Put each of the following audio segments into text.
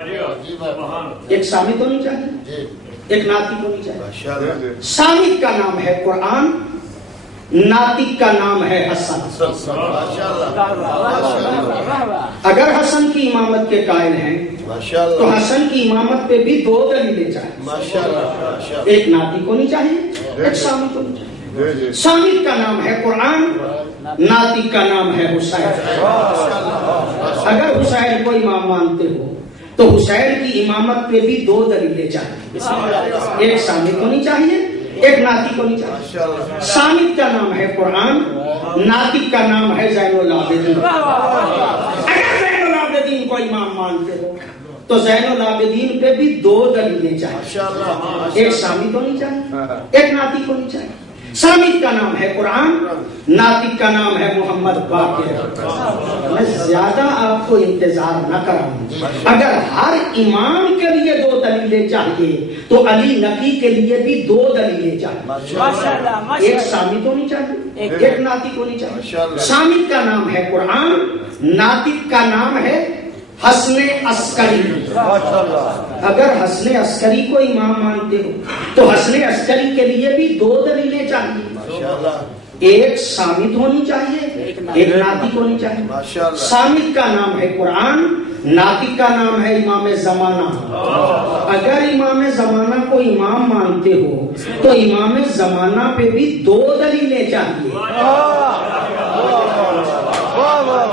ایک سامت ہونی چاہیے، ایک ناطق ہونی چاہیے۔ سامت کا نام ہے قرآن، ناطق کا نام ہے حسن۔ اگر حسن کی امامت کے قائل ہیں تو حسن کی امامت پہ بھی دو دلیلیں چاہیے، ایک ناطق ہونی چاہیے، ایک سامت ہونی چاہیے۔ سامت کا نام ہے قرآن، ناطق کا نام ہے حسین۔ اگر حسین کو امام مانتے ہو تو حسین کی امامت پہ بھی دو دلیلیں چاہیے، ایک سامت ہونی چاہیے، ایک ناطق ہونی چاہیے۔ سامت کا نام ہے قرآن، ناطق کا نام ہے زین العابدین۔ اگر زین العابدین کو امام مانتے ہو تو زین العابدین پہ بھی دو دلیلیں چاہیے، ایک سامت ہونی چاہیے، ایک ناطق ہونی چاہیے۔ سامت کا نام ہے قرآن، ناطق کا نام ہے محمد باقر۔ میں زیادہ آپ کو انتظار نہ کراؤں، اگر ہر امام کے لیے دو دلیلیں چاہیے تو علی نقی کے لیے بھی دو دلیلیں چاہیے، ایک سامت ہونی چاہیے، ایک ناطق ہونی چاہیے۔ سامت کا نام ہے قرآن، ناطق کا نام ہے حسن عسکری۔ اگر حسن عسکری کو امام مانتے ہو تو حسن عسکری کے لیے بھی دو دلیلیں چاہیے، ایک سامت ہونی چاہیے، ایک ناطق ہونی چاہیے۔ سامت کا نام ہے قرآن، ناطق کا نام ہے امام زمانہ۔ اگر امام زمانہ کو امام مانتے ہو تو امام زمانہ پہ بھی دو دلیلیں چاہیے۔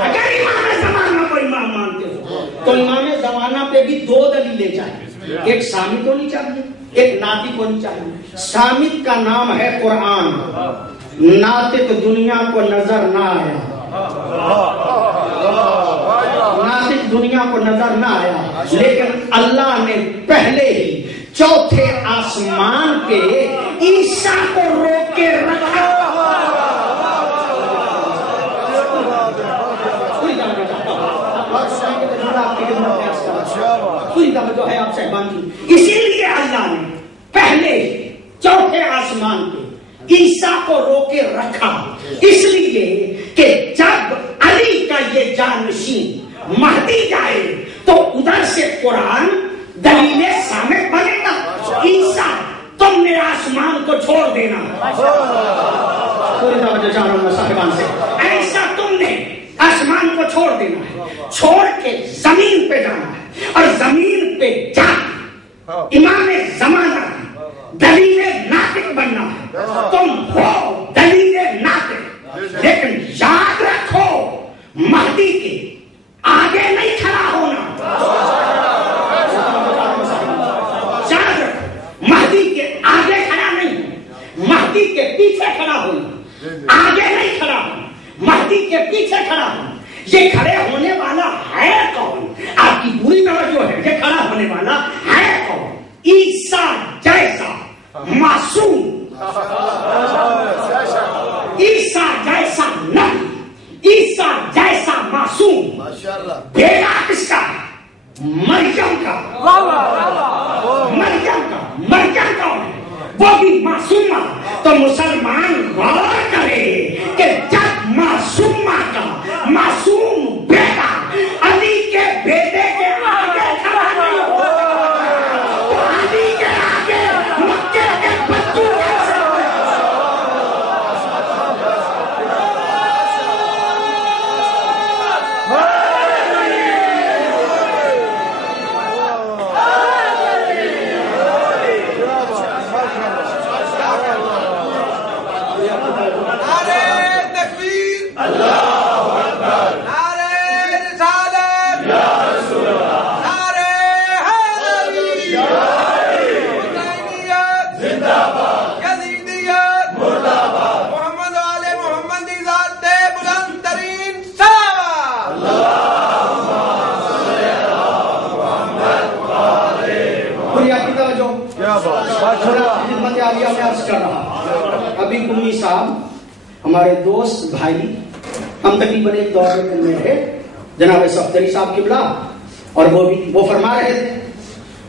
اگر امام زمانہ کو امام مانتے ہو تو امام زمانہ پہ بھی دو دلیلیں چاہیے، ایک سامت ہونی چاہیے، ایک ناطق ہونی چاہیے۔ سامت کا نام ہے قرآن، ناطق دنیا کو نظر نہ آیا، ناطق دنیا کو نظر نہ آیا، لیکن اللہ نے پہلے ہی چوتھے آسمان پہ عیسیٰ کو روک کے رکھا۔ جو ہے آپ صاحبان کی، اسی لیے اللہ نے پہلے چوتھے آسمان پہ عیسیٰ کو روکے رکھا، اس لیے کہ جب علی کا یہ جانشین مہدی جائے تو ادھر سے قرآن دلیل سامت بنے گا۔ عیسیٰ تم نے آسمان کو چھوڑ دینا، صاحبان سے عیسیٰ تم نے آسمان کو چھوڑ دینا ہے، چھوڑ کے زمین پہ جانا ہے، اور زمین پہ جا امام زمانہ دلیل ناطق بننا ہے۔ تم ہو دلیل ناطق، لیکن یاد رکھو مہدی کے آگے نہیں کھڑا ہونا، یاد رکھو مہدی کے آگے کھڑا نہیں، مہدی کے پیچھے کھڑا ہونا، آگے نہیں کھڑا ہونا، مہدی کے پیچھے کھڑا ہونا۔ یہ کھڑے ہونے والا ہے کون؟ آپ کی پوری توجہ ہے، یہ کھڑا ہونے والا ہے کون؟ عیسیٰ جیسا معصوم، عیسیٰ جیسا نبی، عیسیٰ جیسا معصوم، بیٹا کس کا؟ مریم کا۔ مریم کون ہے؟ وہ بھی معصومہ۔ تو مسلمان غور کرے کہ جب معصومہ کا معصوم بیٹا علی کے بیٹے کے آگے کھڑا نہیں ہوگا تو علی کے آگے مکے کے بچوں کیسے ابھی کمی صاحب ہمارے دوست بھائی، ہم تقریباً ایک دور میں رہے، جناب صفدری صاحب قبلہ، اور وہ فرما رہے تھے،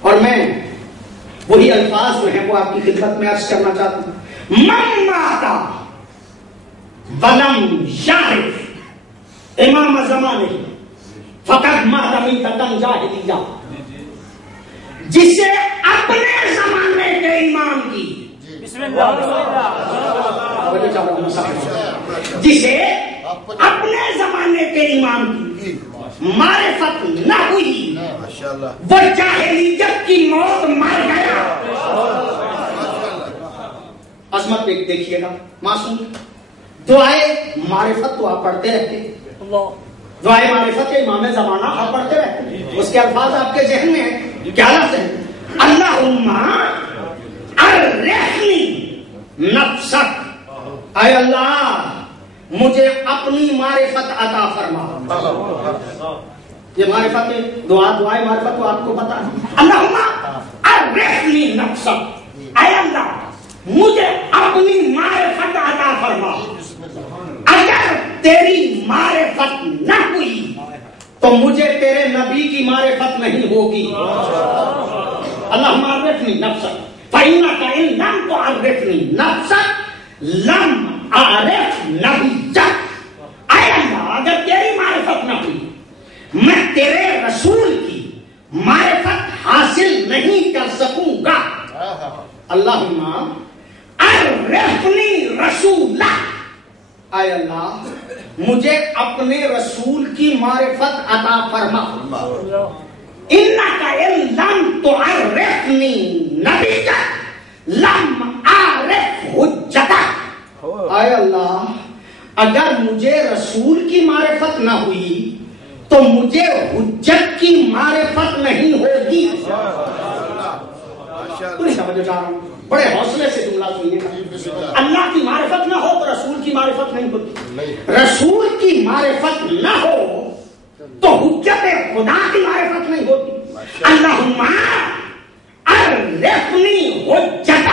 اور میں وہی الفاظ جو ہیں وہ آپ کی خدمت میں عرض کرنا چاہتا ہوں۔ من مات ولم یعرف امام زمانے فقط مات میتۃ جاہلیہ، جسے اپنے زمانے کے امام کی جسے اپنے زمانے کے امام کی معرفت نہ ہوئی وہ جاہلیت کی موت مر گیا. عظمت دیکھیے گا معصوم. دعائے معرفت تو آپ پڑھتے رہتے, دعائے معرفت کے امام زمانہ آپ پڑھتے رہتے, اس کے الفاظ آپ کے ذہن میں ہیں. کیا لفظ ہے؟ اللہم ارحنی نفسک, اے اللہ مجھے اپنی معرفت عطا فرما. یہ معرفت دعائے معرفت تو آپ کو پتا ہے. اللہم ارحنی نفسک, اے اللہ مجھے اپنی معرفت عطا فرما. اگر تیری معرفت نہ ہوئی تو مجھے تیرے نبی کی معرفت نہیں ہوگی. اللہم عرفنی نفسک فإنک إن لم تعرفنی نفسک لم اعرف نبیک. اے اللہ اگر تیری معرفت نہ ہوئی میں تیرے رسول کی معرفت حاصل نہیں کر سکوں گا. اللہم عرفنی رسولک, اے اللہ مجھے اپنے رسول کی معرفت عطا فرما. انک ان لم تعرفنی نبیک لم اعرف حجتک. اے اللہ اگر مجھے رسول کی معرفت نہ ہوئی تو مجھے حجت کی معرفت نہیں ہوگی. پوری سمجھ چاہ رہا ہوں, بڑے حوصلے سے جملہ سنیے گا. اللہ کی معرفت نہ ہو تو رسول کی معرفت نہیں ہوتی, رسول کی معرفت نہ ہو تو حجت خدا کی معرفت نہیں ہوتی. اللہم عرفنی حجتک,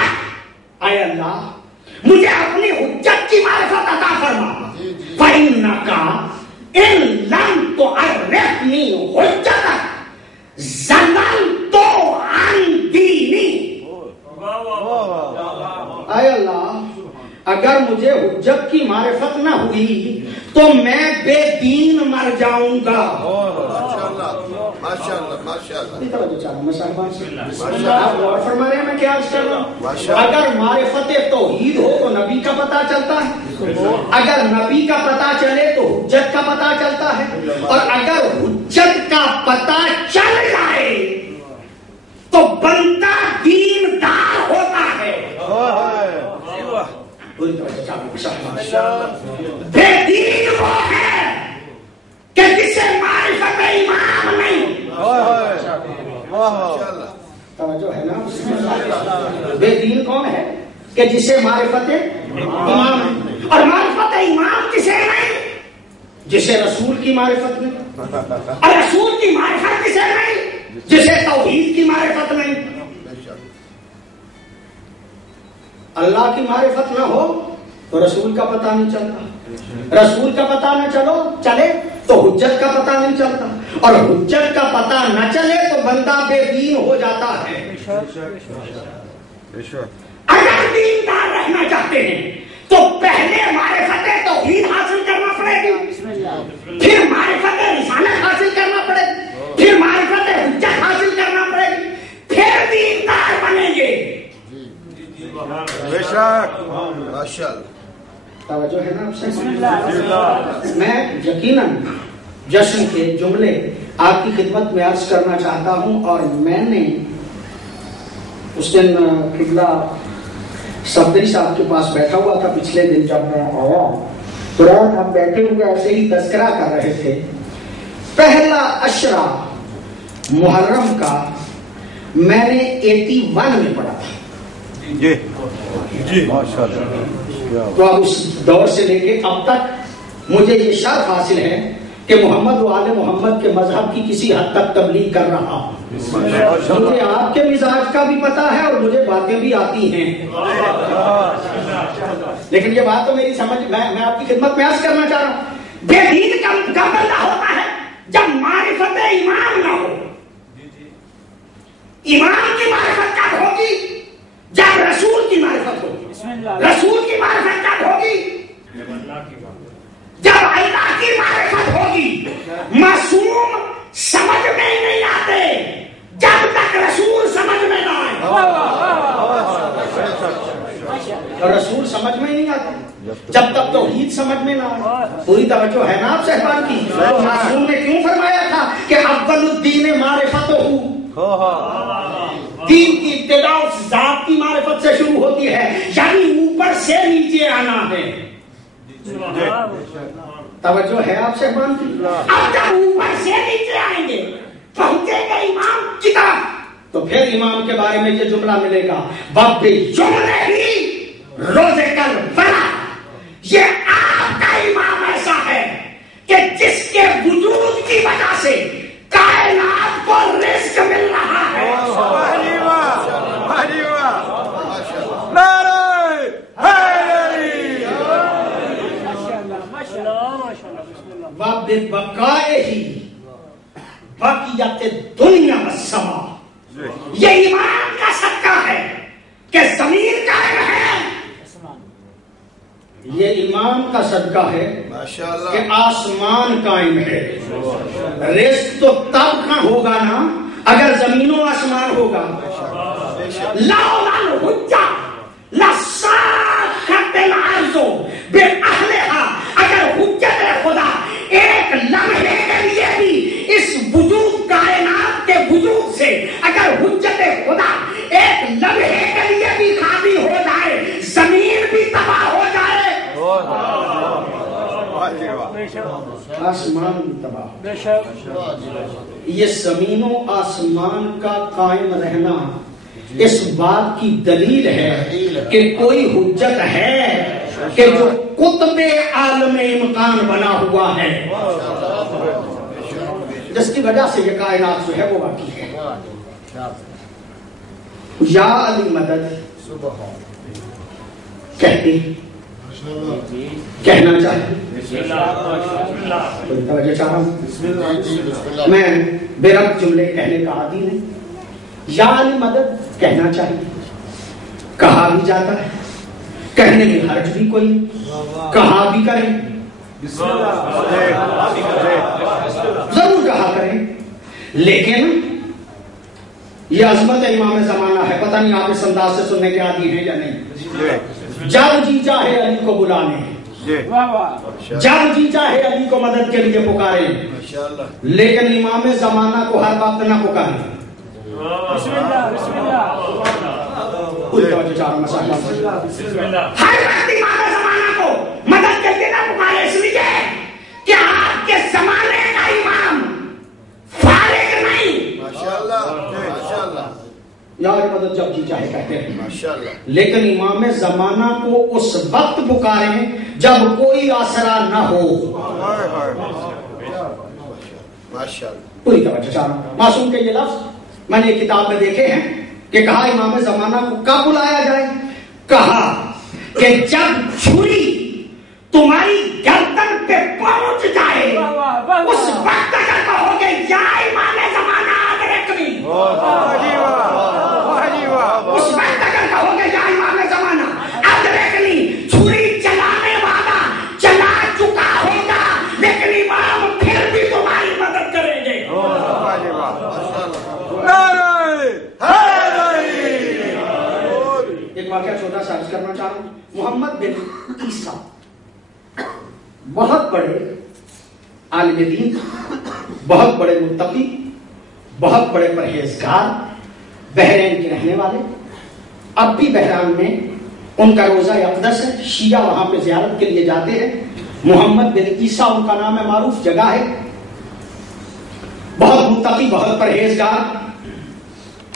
اے اللہ مجھے اپنی حجت کی معرفت عطا فرما. فإنک إن لم تعرفنی حجتک زللت عن دینی. اے اللہ اگر مجھے حجت کی معرفت نہ ہوئی تو میں بے دین مر جاؤں گا. فرما رہے ہیں میں کیا عرض کر رہا ہوں. اگر معرفت توحید ہو تو نبی کا پتہ چلتا ہے, اگر نبی کا پتہ چلے تو حجت کا پتہ چلتا ہے, اور اگر حجت کا پتہ چل جائے تو بندہ دیندار ہوتا ہے. بے دین وہ ہے کہ جسے معرفت امام نہیں. توجہ ہے نا. بے دین کون ہے؟ کہ جسے معرفت امام, اور معرفت امام کسے نہیں؟ جسے رسول کی معرفت نہیں, اور رسول کی معرفت کسے نہیں؟ جسے توحید کی معرفت نہیں. اللہ کی معرفت نہ ہو تو رسول کا پتہ نہیں چلتا, رسول کا پتہ نہ چلے تو حجت کا پتہ نہیں چلتا, اور حجت کا پتہ نہ چلے تو بندہ بے دین ہو جاتا ہے. اگر دیندار رہنا چاہتے ہیں تو پہلے معرفت توحید حاصل کرنا پڑے گی, پھر معرفت رسالت حاصل کرنا پڑے گی, پھر معرفت حجت حاصل کرنا پڑے گی, پھر دیندار بنیں گے. توجہ ہے نا آپ سے. میں یقیناً جشن کے جملے آپ کی خدمت میں عرض کرنا چاہتا ہوں, اور میں نے اس دن قبلہ صفدری صاحب کے پاس بیٹھا ہوا تھا پچھلے دن جب میں آیا تو رات ہم بیٹھے ہوئے ایسے ہی تذکرہ کر رہے تھے. پہلا عشرہ محرم کا میں نے 81 میں پڑھا تھا. جی ماشاءاللہ. تو اب اس دور سے لے کے اب تک مجھے یہ شرف حاصل ہے کہ محمد و آل محمد کے مذہب کی کسی حد تک تبلیغ کر رہا ہوں. مجھے آپ کے مزاج کا بھی پتا ہے اور مجھے باتیں بھی آتی ہیں, لیکن یہ بات تو میری سمجھ میں آپ کی خدمت میں عرض کرنا چاہ رہا ہوں. بے دین کا بندہ ہوتا ہے جب معرفت امام نہ ہو. امام کی معرفت کب ہوگی؟ جب رسول کی معرفت ہوگی. رسول کی معرفت کب ہوگی؟ جب اللہ کی معرفت ہوگی. معصوم سمجھ میں نہیں آتے جب تک رسول اور رسول سمجھ میں نہیں آتا جب تک توحید سمجھ میں نہ آئے. پوری توجہ ہے نا آپ صاحبان کی؟ تو معصوم نے کیوں فرمایا تھا کہ اول الدین معرفت دین کی ابتدا اس ذات کی معرفت سے شروع ہوتی ہے، یعنی اوپر سے نیچے آنا ہے. توجہ ہے آپ صاحبان کی؟ اب جب اوپر سے نیچے آئیں گے پہنچے گا امام کی طرف تو پھر امام کے بارے میں یہ جملہ ملے گا وقت جملے ہی روزے کر بنا. یہ آپ کا امام ایسا ہے کہ جس کے وجود کی وجہ سے کائنات کو رزق مل رہا ہے. وقت بقائے ہی بقیت دنیا والسما. یہ ایمان کا صدقہ ہے کہ زمین قائم ہے، یہ ایمان کا صدقہ ہے کہ آسمان قائم ہے. رزق تو تب کا ہوگا نا اگر زمین و آسمان ہوگا. لولا الحجہ لصاخت الارض باہلھا. اگر حجت خدا ایک لمحے کے لیے بھی اس وجود کائنات کے وجود سے اگر حجت خدا ایک لمحے کے لیے بھی خالی ہو جائے زمین بھی تباہ ہو جائے، آسمان بھی تباہ. یہ زمین و آسمان کا قائم رہنا اس بات کی دلیل ہے کہ کوئی حجت ہے کہ جو قطب عالم امکان بنا ہوا ہے جس کی وجہ سے یہ کائنات جو ہے وہ باقی ہے. یا علی مدد کہتے کہنا چاہیے. توجہ چاہ رہا ہوں میں بے ربط جملے کہنے کا عادی نہیں. یا علی مدد کہنا چاہیے، کہا بھی جاتا ہے، کہنے میں حرج بھی کوئی نہیں، کہا بھی کریں ضرور کہا کریں. لیکن یہ عظمت امام زمانہ ہے، پتہ نہیں آپ اس انداز سے سننے کے عادی ہیں یا نہیں. جب جی چاہے علی کو بلانے، جب جی چاہے علی کو مدد کے لیے پکارے، لیکن امام زمانہ کو ہر وقت نہ پکارے. بسم اللہ بسم اللہ. ہر وقت امام زمانہ کو مدد کے لیے نہ پکارے، اس لیے کہ آپ کے زمانے کا امام فارغ نہیں. یار مدد جب جی چاہے کہتے ہیں، لیکن امام زمانہ کو اس وقت پکاریں جب کوئی آسرا نہ ہو. پوری توجہ چاہ رہا ہوں. معصوم کے یہ لفظ میں نے کتاب میں دیکھے ہیں کہ کہا امام زمانہ کو کب بلایا جائے. کہا کہ جب چھری تمہاری گردن پہ پہنچ جائے اس وقت اگر کہو گے یا امام زمانہ ادرکنی، اس وقت اگر کہو گے یا امام زمانہ ادرکنی، چھری چلانے والا چلا چکا ہوگا لیکن امام پھر بھی تمہاری مدد کریں گے. ایک واقعہ چھوٹا سا عرض کرنا چاہ رہا ہوں. محمد بن عیسیٰ بہت بڑے عالم دین، بہت بڑے متقی، بہت بڑے پرہیزگار، بحرین کے رہنے والے. اب بھی بحران میں ان کا روزہ اقدس ہے، شیعہ وہاں پہ زیارت کے لیے جاتے ہیں. محمد بن عیسیٰ ان کا نام ہے، معروف جگہ ہے. بہت متقی، بہت پرہیزگار.